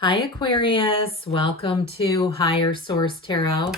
Hi Aquarius, welcome to Higher Source Tarot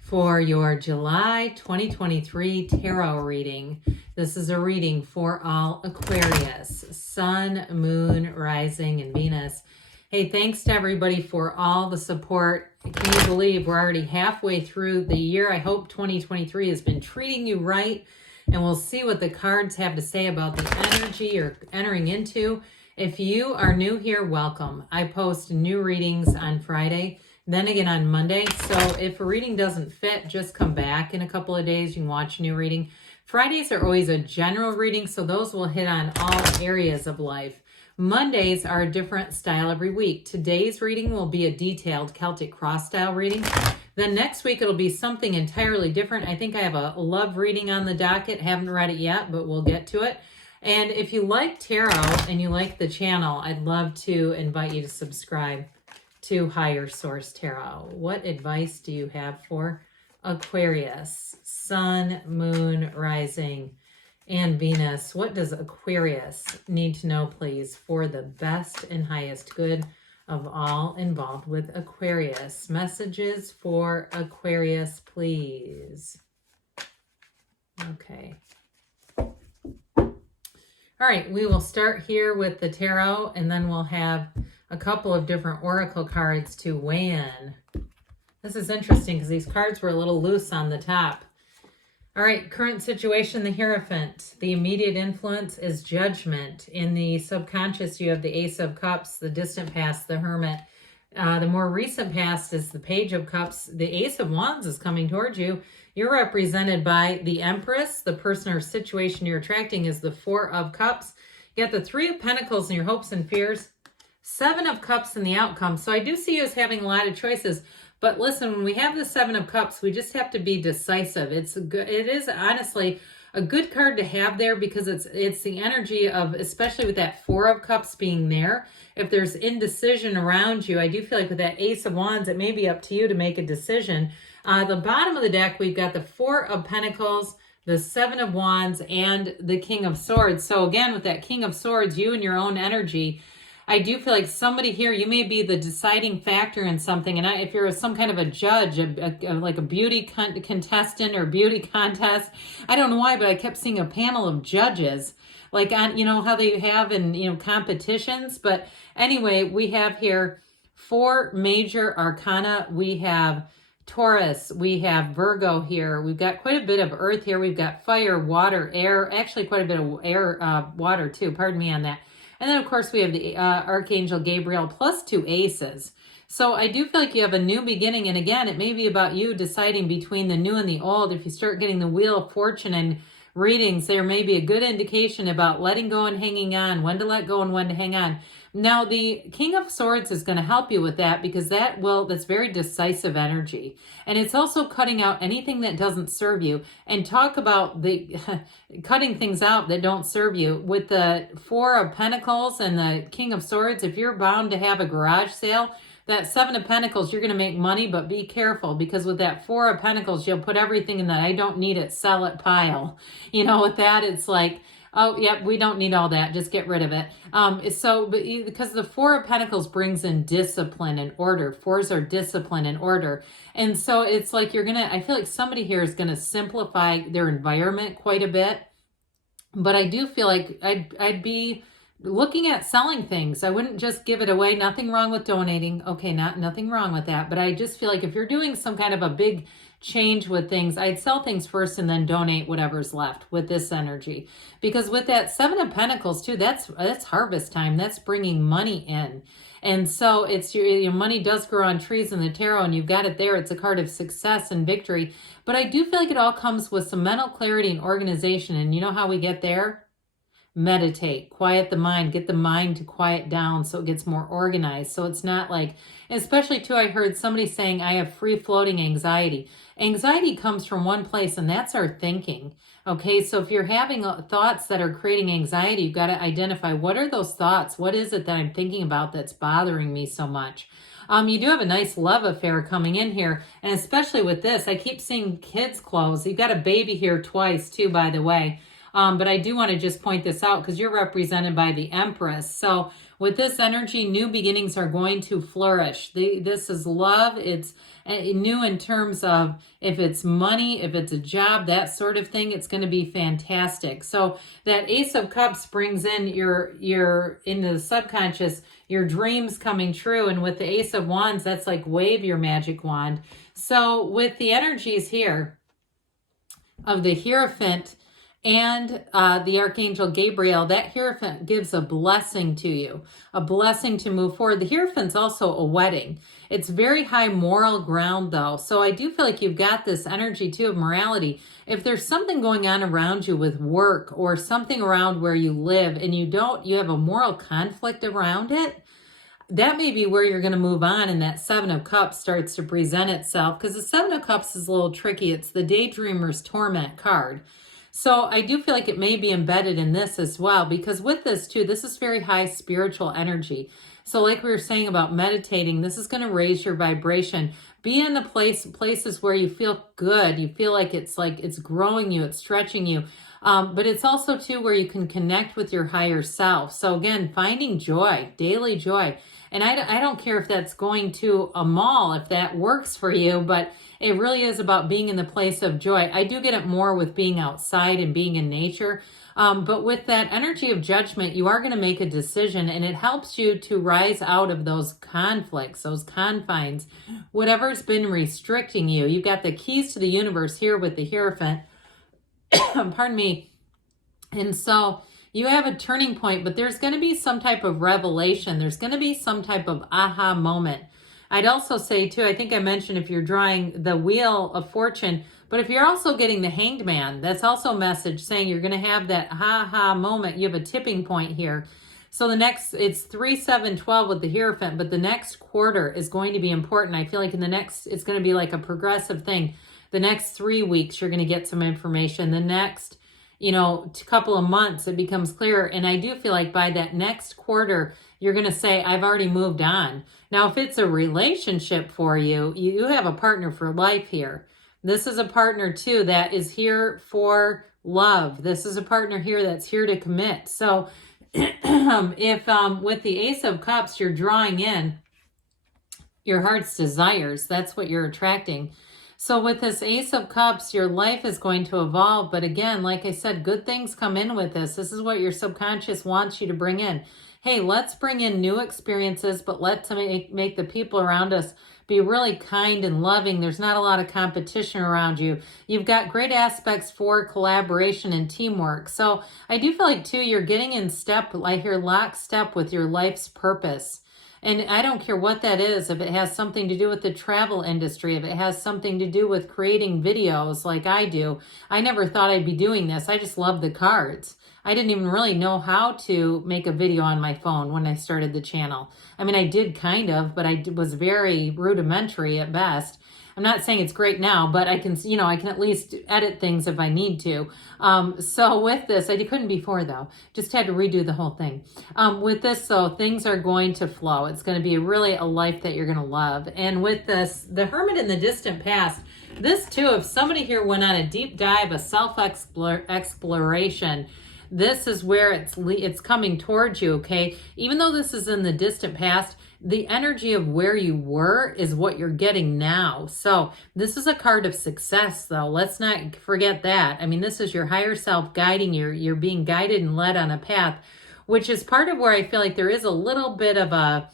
for your July 2023 tarot reading. This is a reading for all Aquarius, Sun, Moon, Rising, and Venus. Hey, thanks to everybody for all the support. Can you believe we're already halfway through the year? I hope 2023 has been treating you right, and we'll see what the cards have to say about the energy you're entering into. If you are new here, welcome. I post new readings on Friday, then again on Monday. So if a reading doesn't fit, just come back in a couple of days. You can watch a new reading. Fridays are always a general reading, so those will hit on all areas of life. Mondays are a different style every week. Today's reading will be a detailed Celtic cross style reading. Then next week it'll be something entirely different. I think I have a love reading on the docket. Haven't read it yet, but we'll get to it. And if you like tarot and you like the channel, I'd love to invite you to subscribe to Higher Source Tarot. What advice do you have for Aquarius, Sun, Moon, Rising, and Venus? What does Aquarius need to know, please, for the best and highest good of all involved with Aquarius? Messages for Aquarius, please. Okay. All right, we will start here with the tarot, and then we'll have a couple of different oracle cards to weigh in. This is interesting because these cards were a little loose on the top. All right, current situation, the Hierophant. The immediate influence is Judgment. In the subconscious, you have the Ace of Cups, the distant past, the Hermit. The more recent past is the Page of Cups. The Ace of Wands is coming towards you. You're represented by the Empress. The person or situation you're attracting is the Four of Cups. You got the Three of Pentacles in your hopes and fears. Seven of Cups in the outcome. So I do see you as having a lot of choices. But listen, when we have the Seven of Cups, we just have to be decisive. It is honestly a good card to have there because it's the energy of, especially with that Four of Cups being there. If there's indecision around you, I do feel like with that Ace of Wands, it may be up to you to make a decision. The bottom of the deck, we've got the Four of Pentacles, the Seven of Wands, and the King of Swords. So again, with that King of Swords, you and your own energy, I do feel like somebody here, you may be the deciding factor in something. And if you're some kind of a judge, like a beauty contestant or beauty contest, I don't know why, but I kept seeing a panel of judges, like on, how they have in, competitions. But anyway, we have here four major arcana. We have Taurus, we have Virgo here. We've got quite a bit of earth here. We've got fire, water, air, actually quite a bit of air, water too. Pardon me on that. And then, of course, we have the Archangel Gabriel plus two aces. So I do feel like you have a new beginning. And again, it may be about you deciding between the new and the old. If you start getting the Wheel of Fortune and readings, there may be a good indication about letting go and hanging on, when to let go and when to hang on. Now, the King of Swords is going to help you with that because that's very decisive energy. And it's also cutting out anything that doesn't serve you. And talk about the cutting things out that don't serve you. With the Four of Pentacles and the King of Swords, if you're bound to have a garage sale, that Seven of Pentacles, you're going to make money, but be careful because with that Four of Pentacles, you'll put everything in that I don't need it, sell it pile. With that, it's like, oh, yep, we don't need all that. Just get rid of it. Because the Four of Pentacles brings in discipline and order. Fours are discipline and order. And so it's like I feel like somebody here is going to simplify their environment quite a bit. But I do feel like I'd be looking at selling things. I wouldn't just give it away. Nothing wrong with donating. Okay, nothing wrong with that. But I just feel like if you're doing some kind of a big change with things, I'd sell things first and then donate whatever's left with this energy. Because with that Seven of Pentacles too, that's harvest time. That's bringing money in. And so it's your money does grow on trees in the tarot, and you've got it there. It's a card of success and victory. But I do feel like it all comes with some mental clarity and organization. And you know how we get there? Meditate, quiet the mind, get the mind to quiet down so it gets more organized. So it's not like, especially too, I heard somebody saying, I have free floating anxiety. Anxiety comes from one place, and that's our thinking. Okay, so if you're having thoughts that are creating anxiety, you've got to identify what are those thoughts? What is it that I'm thinking about that's bothering me so much? You do have a nice love affair coming in here. And especially with this, I keep seeing kids' clothes. You've got a baby here twice too, by the way. But I do want to just point this out because you're represented by the Empress. So with this energy, new beginnings are going to flourish. This is love. It's new in terms of if it's money, if it's a job, that sort of thing. It's going to be fantastic. So that Ace of Cups brings in your into the subconscious, your dreams coming true. And with the Ace of Wands, that's like wave your magic wand. So with the energies here of the Hierophant and the Archangel Gabriel, that Hierophant gives a blessing to you, a blessing to move forward. The Hierophant's also a wedding. It's very high moral ground though. So I do feel like you've got this energy too of morality. If there's something going on around you with work or something around where you live and you have a moral conflict around it, that may be where you're going to move on, and that Seven of Cups starts to present itself, because the Seven of Cups is a little tricky. It's the Daydreamer's Torment card. So I do feel like it may be embedded in this as well, because with this too, this is very high spiritual energy. So like we were saying about meditating, this is going to raise your vibration. Be in the places where you feel good. You feel like it's growing you, it's stretching you. But it's also too where you can connect with your higher self. So again, finding joy, daily joy. And I don't care if that's going to a mall, if that works for you, but it really is about being in the place of joy. I do get it more with being outside and being in nature. But with that energy of judgment, you are going to make a decision, and it helps you to rise out of those conflicts, those confines, whatever's been restricting you. You've got the keys to the universe here with the Hierophant. Pardon me. And so you have a turning point, but there's going to be some type of revelation. There's going to be some type of aha moment. I'd also say too, I think I mentioned if you're drawing the Wheel of Fortune, but if you're also getting the Hanged Man, that's also a message saying you're going to have that aha moment. You have a tipping point here. So it's 3, 7, 12 with the Hierophant, but the next quarter is going to be important. I feel like it's going to be like a progressive thing. The next 3 weeks, you're going to get some information. The next, couple of months, it becomes clearer. And I do feel like by that next quarter, you're going to say, I've already moved on. Now, if it's a relationship for you, you have a partner for life here. This is a partner too that is here for love. This is a partner here that's here to commit. So if with the Ace of Cups, you're drawing in your heart's desires, that's what you're attracting. So with this Ace of Cups, your life is going to evolve. But again, like I said, good things come in with this. This is what your subconscious wants you to bring in. Hey, let's bring in new experiences, but let's make the people around us be really kind and loving. There's not a lot of competition around you. You've got great aspects for collaboration and teamwork. So I do feel like too, you're getting in step, like you're lockstep with your life's purpose. And I don't care what that is, if it has something to do with the travel industry, if it has something to do with creating videos like I do. I never thought I'd be doing this. I just love the cards. I didn't even really know how to make a video on my phone when I started the channel. I mean, I did kind of, but I was very rudimentary at best. I'm not saying it's great now, but I can at least edit things if I need to. So with this, I couldn't before though. Just had to redo the whole thing. With this, though, things are going to flow. It's going to be really a life that you're going to love. And with this, the Hermit in the distant past, this too, if somebody here went on a deep dive, a self-exploration, this is where it's coming towards you, okay? Even though this is in the distant past, the energy of where you were is what you're getting now. So this is a card of success, though. Let's not forget that. I mean, this is your higher self guiding you. You're being guided and led on a path, which is part of where I feel like there is a little bit of a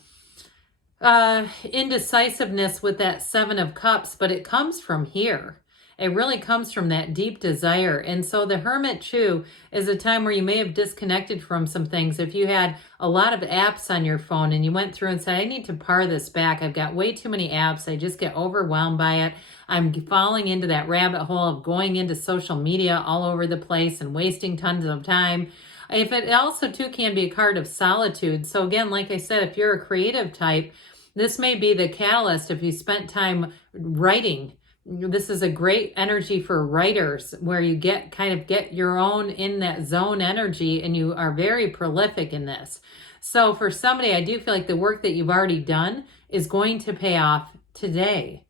indecisiveness with that Seven of Cups, but it comes from here. It really comes from that deep desire. And so the Hermit too is a time where you may have disconnected from some things. If you had a lot of apps on your phone and you went through and said, I need to par this back. I've got way too many apps. I just get overwhelmed by it. I'm falling into that rabbit hole of going into social media all over the place and wasting tons of time. If it also too can be a card of solitude. So again, like I said, if you're a creative type, this may be the catalyst if you spent time writing. This is a great energy for writers where you get your own in that zone energy, and you are very prolific in this. So for somebody, I do feel like the work that you've already done is going to pay off today.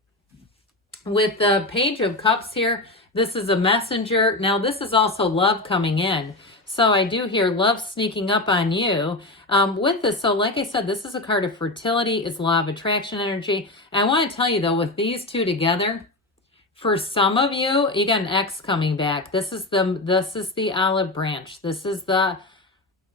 With the Page of Cups here, This is a messenger. Now, this is also love coming in. So I do hear love sneaking up on you with this. So like I said, this is a card of fertility. It's law of attraction energy. And I want to tell you, though, with these two together, for some of you, you got an ex coming back. This is the olive branch. This is the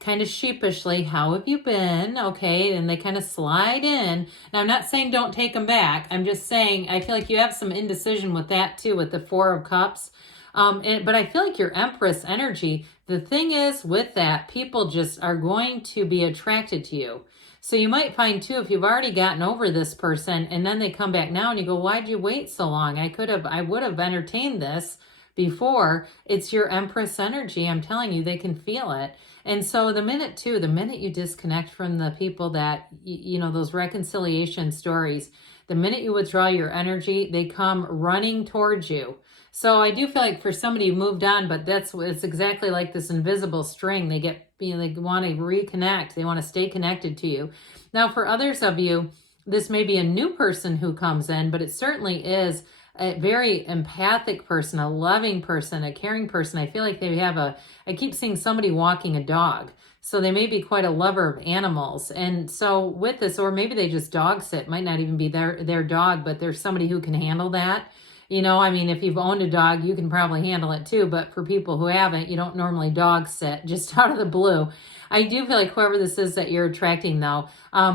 kind of sheepishly, how have you been? Okay, and they kind of slide in. Now, I'm not saying don't take them back. I'm just saying I feel like you have some indecision with that too, with the Four of Cups. But I feel like your Empress energy, the thing is with that, people just are going to be attracted to you. So you might find too, if you've already gotten over this person and then they come back now and you go, why'd you wait so long? I would have entertained this before. It's your Empress energy. I'm telling you, they can feel it. And so the minute you disconnect from the people that, you know, those reconciliation stories, the minute you withdraw your energy, they come running towards you. So I do feel like for somebody who moved on, but it's exactly like this invisible string. They get, you know, they want to reconnect. They want to stay connected to you. Now, for others of you, this may be a new person who comes in, but it certainly is a very empathic person, a loving person, a caring person. I feel like they have I keep seeing somebody walking a dog. So they may be quite a lover of animals. And so with this, or maybe they just dog sit, might not even be their dog, but there's somebody who can handle that. You know, I mean, if you've owned a dog, you can probably handle it too. But for people who haven't, you don't normally dog sit just out of the blue. I do feel like whoever this is that you're attracting, though,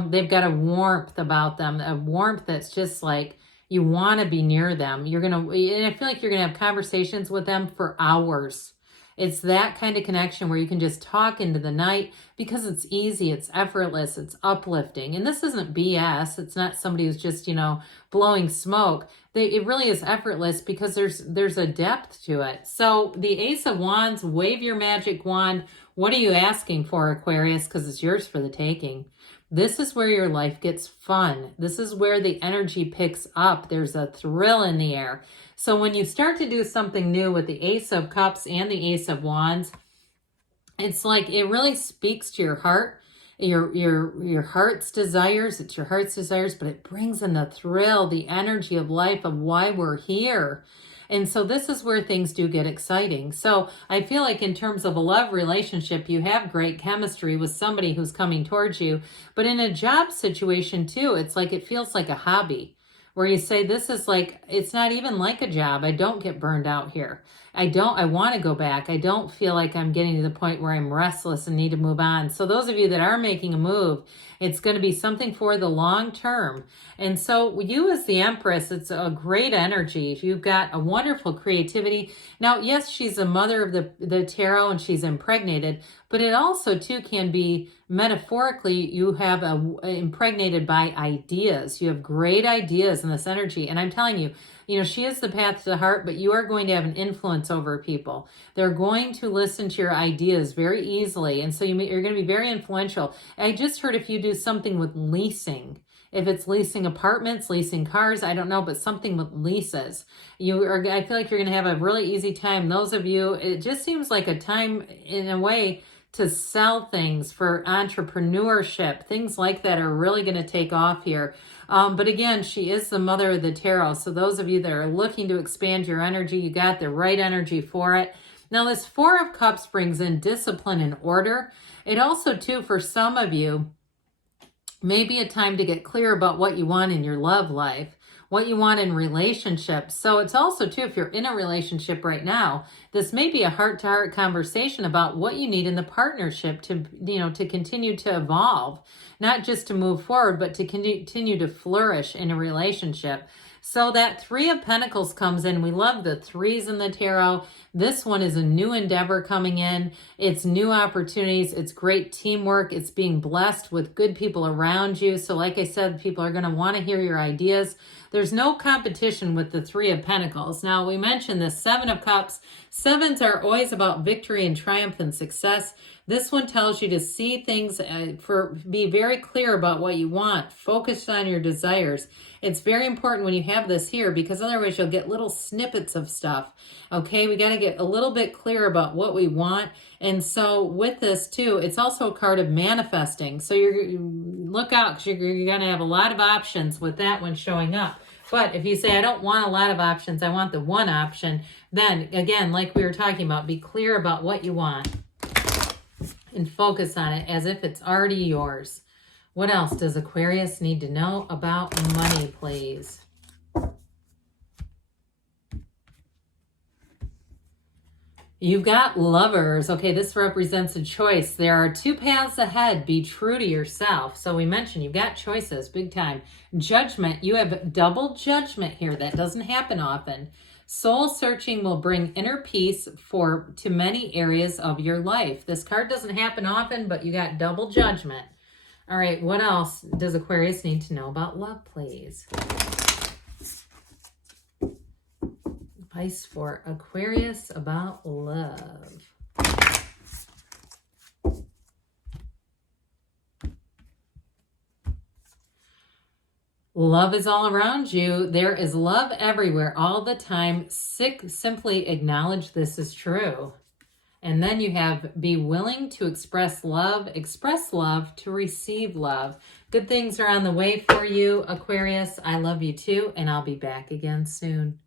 they've got a warmth about them, a warmth that's just like you want to be near them. And I feel like you're going to have conversations with them for hours. It's that kind of connection where you can just talk into the night because it's easy, it's effortless, it's uplifting. And this isn't BS. It's not somebody who's just, you know, blowing smoke. It really is effortless because there's a depth to it. So the Ace of Wands, wave your magic wand. What are you asking for, Aquarius? Because it's yours for the taking. This is where your life gets fun. This is where the energy picks up. There's a thrill in the air. So when you start to do something new with the Ace of Cups and the Ace of Wands, it's like it really speaks to your heart, your heart's desires. It's your heart's desires, but it brings in the thrill, the energy of life, of why we're here. And so this is where things do get exciting. So I feel like in terms of a love relationship, you have great chemistry with somebody who's coming towards you. But in a job situation too, it's like it feels like a hobby where you say, this is like, it's not even like a job. I don't get burned out here. I want to go back. I don't feel like I'm getting to the point where I'm restless and need to move on. So those of you that are making a move, it's going to be something for the long term. And so you as the Empress, it's a great energy. You've got a wonderful creativity. Now, yes, she's the mother of the tarot and she's impregnated, but it also too can be metaphorically, you have impregnated by ideas. You have great ideas in this energy. And I'm telling you, you know, she is the path to the heart, but you are going to have an influence over people. They're going to listen to your ideas very easily. And so you're going to be very influential. I just heard if you do something with leasing, if it's leasing apartments, leasing cars, I don't know, but something with leases, I feel like you're going to have a really easy time. Those of you, it just seems like a time in a way to sell things for entrepreneurship. Things like that are really going to take off here. But again, she is the mother of the tarot. So those of you that are looking to expand your energy, you got the right energy for it. Now, this Four of Cups brings in discipline and order. It also, too, for some of you, may be a time to get clear about what you want in your love life, what you want in relationships. So it's also, too, if you're in a relationship right now, this may be a heart-to-heart conversation about what you need in the partnership to, you know, to continue to evolve, not just to move forward, but to continue to flourish in a relationship. So that Three of Pentacles comes in. We love the threes in the tarot. This one is a new endeavor coming in. It's new opportunities. It's great teamwork. It's being blessed with good people around you. So like I said, people are going to want to hear your ideas. There's no competition with the Three of Pentacles. Now, we mentioned the Seven of Cups. Sevens are always about victory and triumph and success. This one tells you to see things, be very clear about what you want, focused on your desires. It's very important when you have this here because otherwise you'll get little snippets of stuff. Okay, we got to get a little bit clear about what we want. And so with this too, it's also a card of manifesting. So look out because you're going to have a lot of options with that one showing up. But if you say, I don't want a lot of options, I want the one option, then again, like we were talking about, be clear about what you want and focus on it as if it's already yours. What else does Aquarius need to know about money, please? You've got Lovers. Okay, this represents a choice. There are two paths ahead. Be true to yourself. So we mentioned you've got choices, big time. Judgment. You have double judgment here. That doesn't happen often. Soul searching will bring inner peace to many areas of your life. This card doesn't happen often, but you got double judgment. All right, what else does Aquarius need to know about love, please? Advice for Aquarius about love. Love is all around you. There is love everywhere all the time. Simply acknowledge this is true. And then you have be willing to express love to receive love. Good things are on the way for you, Aquarius. I love you too, and I'll be back again soon.